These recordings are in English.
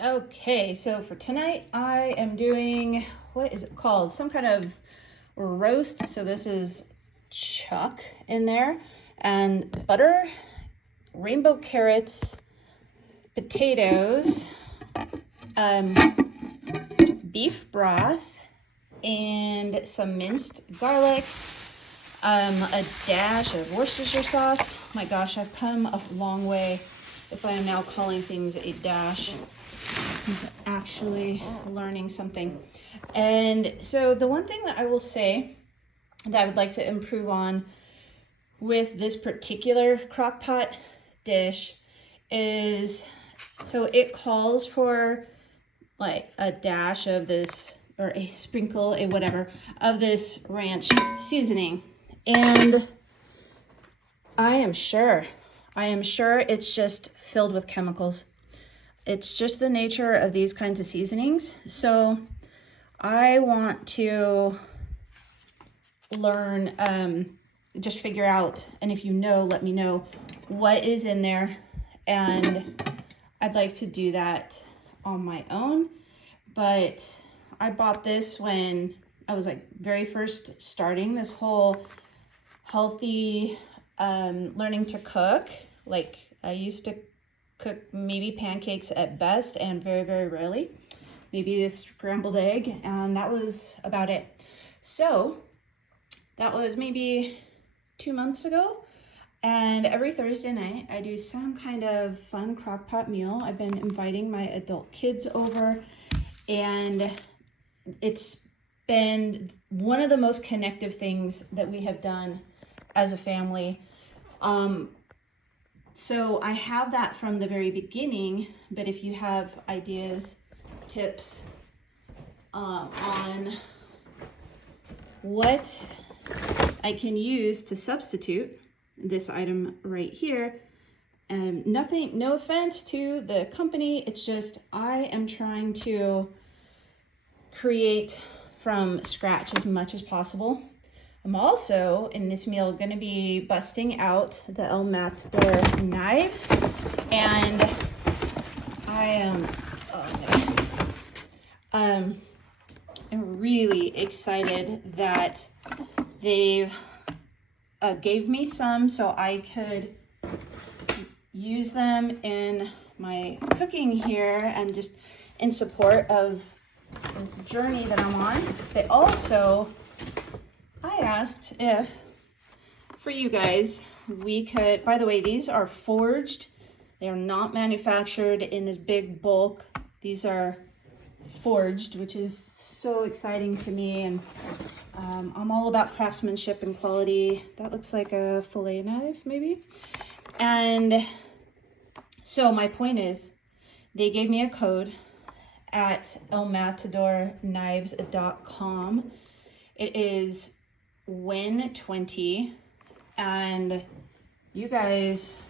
Okay, so for tonight I am doing, what is it called? Some kind of roast. So this is chuck in there and butter, rainbow carrots, potatoes, beef broth, and some minced garlic, a dash of Worcestershire sauce. Oh my gosh, I've come a long way if I am now calling things a dash. He's actually learning something. And so the one thing that I will say that I would like to improve on with this particular crock pot dish is, so it calls for like a dash of this, or a sprinkle, a whatever, of this ranch seasoning. And I am sure it's just filled with chemicals. It's just the nature of these kinds of seasonings. So I want to learn, just figure out, and if you know, let me know what is in there. And I'd like to do that on my own. But I bought this when I was like very first starting this whole healthy learning to cook. Like I used to cook maybe pancakes at best, and very, very rarely, maybe a scrambled egg, and that was about it. So that was maybe 2 months ago, and every Thursday night I do some kind of fun crock pot meal. I've been inviting my adult kids over, and it's been one of the most connective things that we have done as a family. So I have that from the very beginning, but if you have ideas, tips on what I can use to substitute this item right here, nothing, no offense to the company, it's just I am trying to create from scratch as much as possible. I'm also in this meal going to be busting out the El Matador knives, and I am I'm really excited that they gave me some so I could use them in my cooking here and just in support of this journey that I'm on. But also I asked if, for you guys, we could, by the way, these are forged. They are not manufactured in this big bulk. These are forged, which is so exciting to me. And I'm all about craftsmanship and quality. That looks like a fillet knife, maybe. And so my point is, they gave me a code at elmatadorknives.com. It is WIN20, and you guys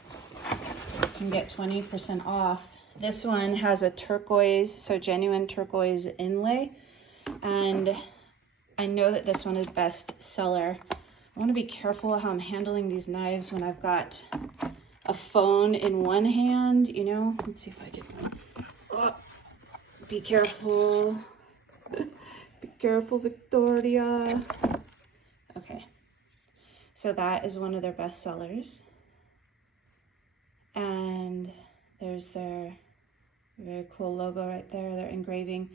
can get 20% off. This one has a turquoise, so genuine turquoise inlay, and I know that this one is best seller. I want to be careful how I'm handling these knives when I've got a phone in one hand, you know. Let's see if I can. Oh, be careful. Be careful, Victoria. Okay, so that is one of their best sellers, and there's their very cool logo right there, their engraving.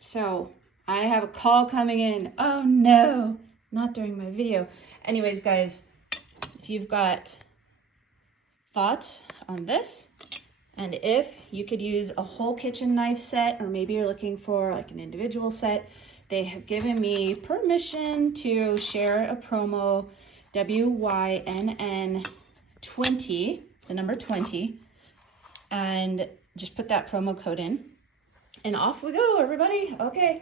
So I have a call coming in. Oh no, not during my video. Anyways, guys, if you've got thoughts on this, and if you could use a whole kitchen knife set, or maybe you're looking for like an individual set, they have given me permission to share a promo, WYNN20, the number 20, and just put that promo code in. And off we go, everybody. Okay,